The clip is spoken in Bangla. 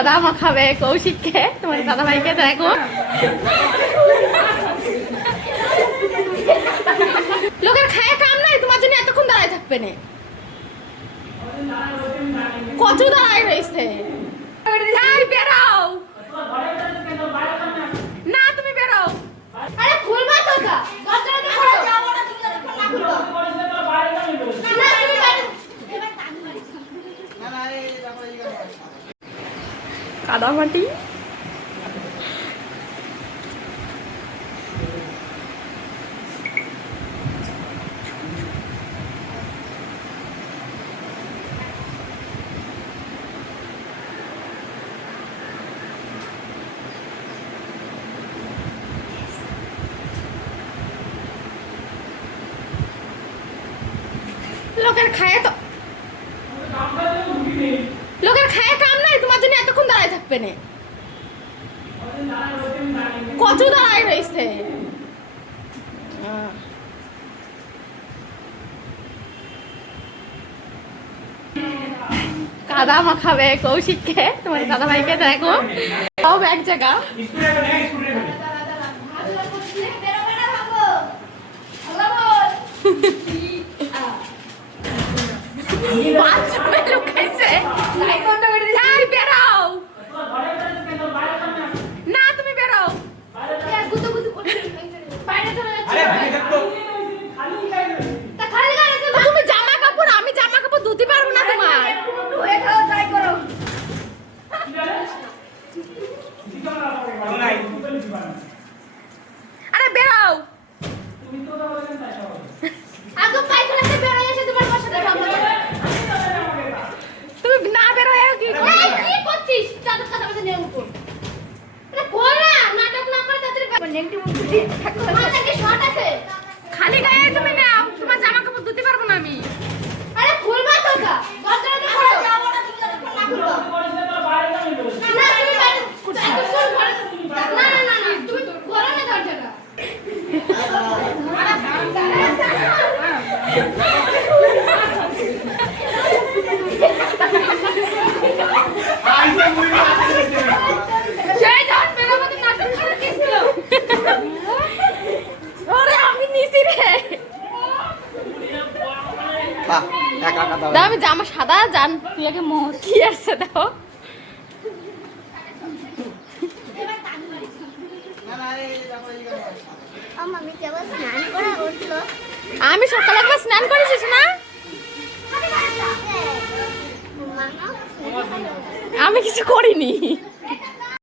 কাদা মাখাবে কৌশিককে, তোমার দাদা ভাইকে দেখো। লোকের খায় কাম নাই, তোমার জন্য এতক্ষণ দাঁড়ায় থাকবে না। কত দাঁড়ায় রয়েছে, বেরাও না, তুমি বেরাও। আরে খুলবা তো কাদামাটি। লোকের খায় তো, লোকের খায় কাম নাই, তোমার জন্য এতক্ষণ দাঁড়ায় থাকবে না। কত দাঁড়ায় রয়েছে, কাদা মাখাবে কৌশিককে, তোমার দাদা ভাইকে দেখো। সব এক জায়গা। বেরাও না, তুমি বেরাও। তুমি জামা কাপড়, আমি জামা কাপড় ধুতে পারবো না তোমার। আরে বেরাও, তুমি না বেরোয় কি করছিস? খালি গায়ে তুমি নাও, তোমার জামা কাপড় ধুতে পারবো না আমি। আরে খুলবা তো না, আমি জামা সাদা জান, তুই আগে কি আসছে দেখো। আমি সকালে একবার স্নান করেছিস না? আমি কিছু করিনি।